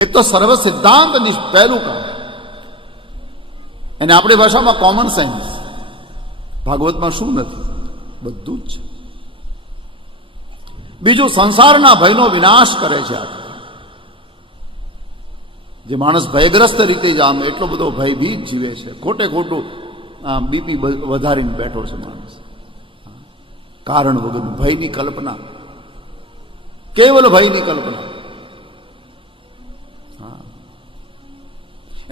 એ તો સર્વ સિદ્ધાંત પહેલું કામ, એને આપણી ભાષામાં કોમન સેન્સ. ભાગવતમાં શું નથી? બધું જ છે. બીજું, સંસારના ભયનો વિનાશ કરે છે. જે માણસ ભયગ્રસ્ત રીતે જ આમ એટલો બધો ભયભીત જીવે છે, ખોટે ખોટું બીપી વધારીને બેઠો છે માણસ, કારણ વગરનું ભયની કલ્પના, કેવલ ભયની કલ્પના.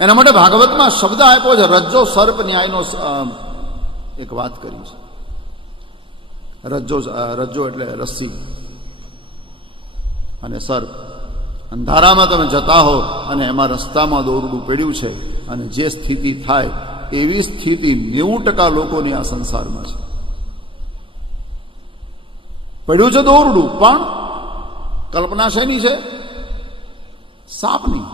એના માટે ભાગવતમાં શબ્દ આપ્યો છે, રજ્જો સર્પ ન્યાયનો એક વાત કરી છે. રજ્જો એટલે રસ્સી અને સર્પ. અંધારામાં તમે જતા હો અને એમાં રસ્તામાં દોરડું પડ્યું છે અને જે સ્થિતિ થાય એવી સ્થિતિ 90% લોકોની આ સંસારમાં છે. પડ્યું છે દોરડું, પણ કલ્પના શેની છે? સાપની.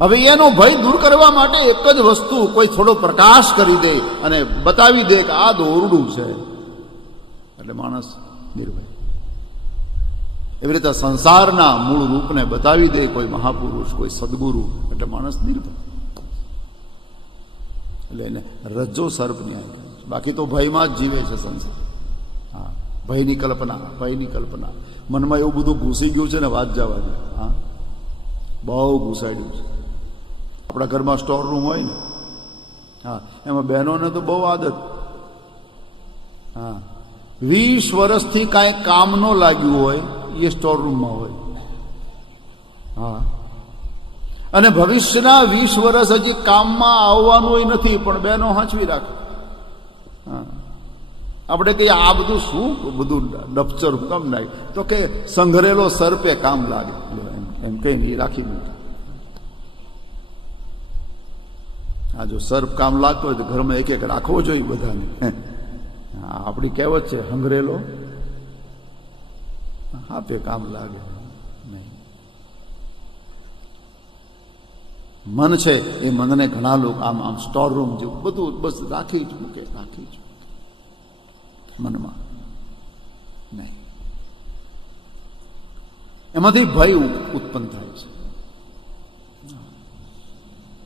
હવે એનો ભય દૂર કરવા માટે એક જ વસ્તુ, કોઈ થોડો પ્રકાશ કરી દે અને બતાવી દે કે આ દોરડું છે, એટલે માણસ નિર્ભય. એવી રીતે સંસારના મૂળ રૂપને બતાવી દે કોઈ મહાપુરુષ, કોઈ સદગુરુ, એટલે માણસ નિર્ભય. એટલે એને રજ્જો સર્પ ન્યાય. બાકી તો ભયમાં જ જીવે છે સંસાર. હા, ભયની કલ્પના. મનમાં એવું બધું ઘૂસી ગયું છે ને, વાત જવા દે. હા, બહુ ઘૂસાડ્યું છે. આપણા ઘરમાં સ્ટોર રૂમ હોય ને, હા, એમાં બહેનોને તો બહુ આદત. હા, 20 વર્ષથી કાંઈ કામ ન લાગ્યું હોય એ સ્ટોર રૂમમાં હોય. હા, અને ભવિષ્યના 20 વર્ષ હજી કામમાં આવવાનું નથી, પણ બહેનો હાંચવી રાખે. હા, આપણે કહીએ આ બધું શું બધું ડફચર કેમ નાખ, તો કે સંઘરેલો સર્પે કામ લાગે, એમ કહીને એ રાખી મૂકે. આ જો સર્પ કામ લાગતો હોય તો ઘરમાં એક રાખવો જોઈએ બધાને. આપણી કહેવત છે, હંગરેલો આપે કામ લાગે નહીં. મન છે એ મનને ઘણા લોકો આમ સ્ટોર રૂમ જેવું બધું બસ રાખી જ મૂકે મનમાં નહીં. એમાંથી ભય ઉત્પન્ન થાય છે.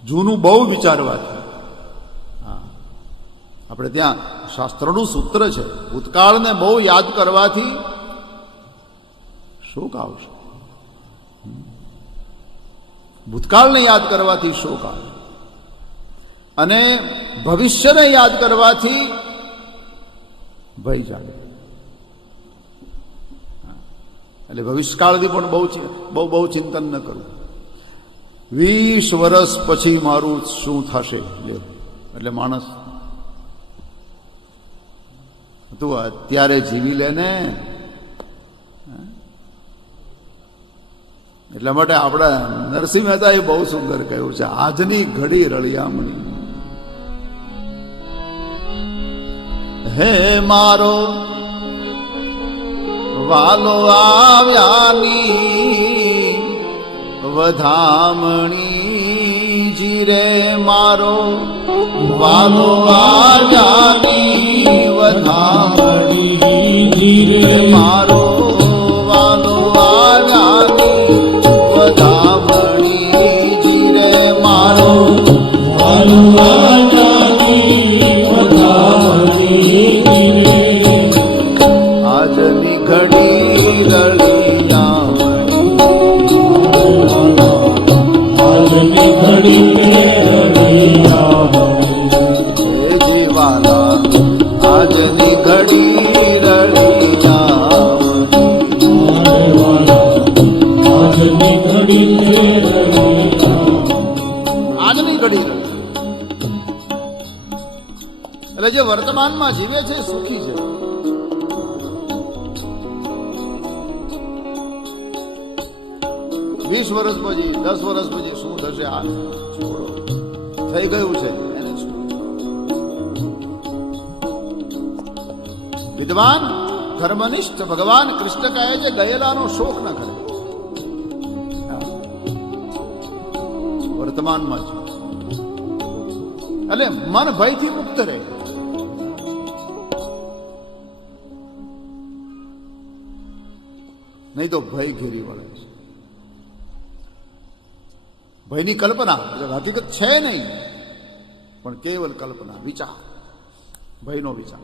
જૂનું બહુ વિચારવાથી. હા, આપણે ત્યાં શાસ્ત્રનું સૂત્ર છે, ભૂતકાળને બહુ યાદ કરવાથી શોક આવશે. ભૂતકાળને યાદ કરવાથી શોક આવે, અને ભવિષ્યને યાદ કરવાથી ભય જાગે. એટલે ભવિષ્યકાળથી પણ બહુ ચિંતન ન કરવું. 20 વર્ષ પછી મારું શું થશે, એટલે માણસ તું અત્યારે જીવી લે ને. એટલા માટે આપણા નરસિંહ મહેતા એ બહુ સુંદર કહ્યું છે, આજની ઘડી રળિયામણી. હે મારો વાલો આવ્યાની વધામણી જીરે, મારો વાલો આવ્યાની વધામણી જીરે, મારો વાલો આવ્યાની વધામણી જીરે, મારો વાલો આવ્યાની વધામણી જીરે. આજની ઘડી જીવાલા, આજની ઘડી એટલે જે વર્તમાનમાં જીવે છે સુખી છે. વીસ વર્ષ પછી, 10 વર્ષ પછી શું થશે આ છોડો, થઈ ગયું છે એને શું. વિદ્વાન ધર્મનિષ્ઠ ભગવાન કૃષ્ણ કહે છે, ગયેલાનો શોક ન કરે. વર્તમાનમાં જ એટલે મન ભયથી મુક્ત રહે. નહીં તો ભય ઘેરી વળે છે. ભયની કલ્પના એટલે હકીકત છે નહીં, પણ કેવલ કલ્પના, વિચાર, ભયનો વિચાર.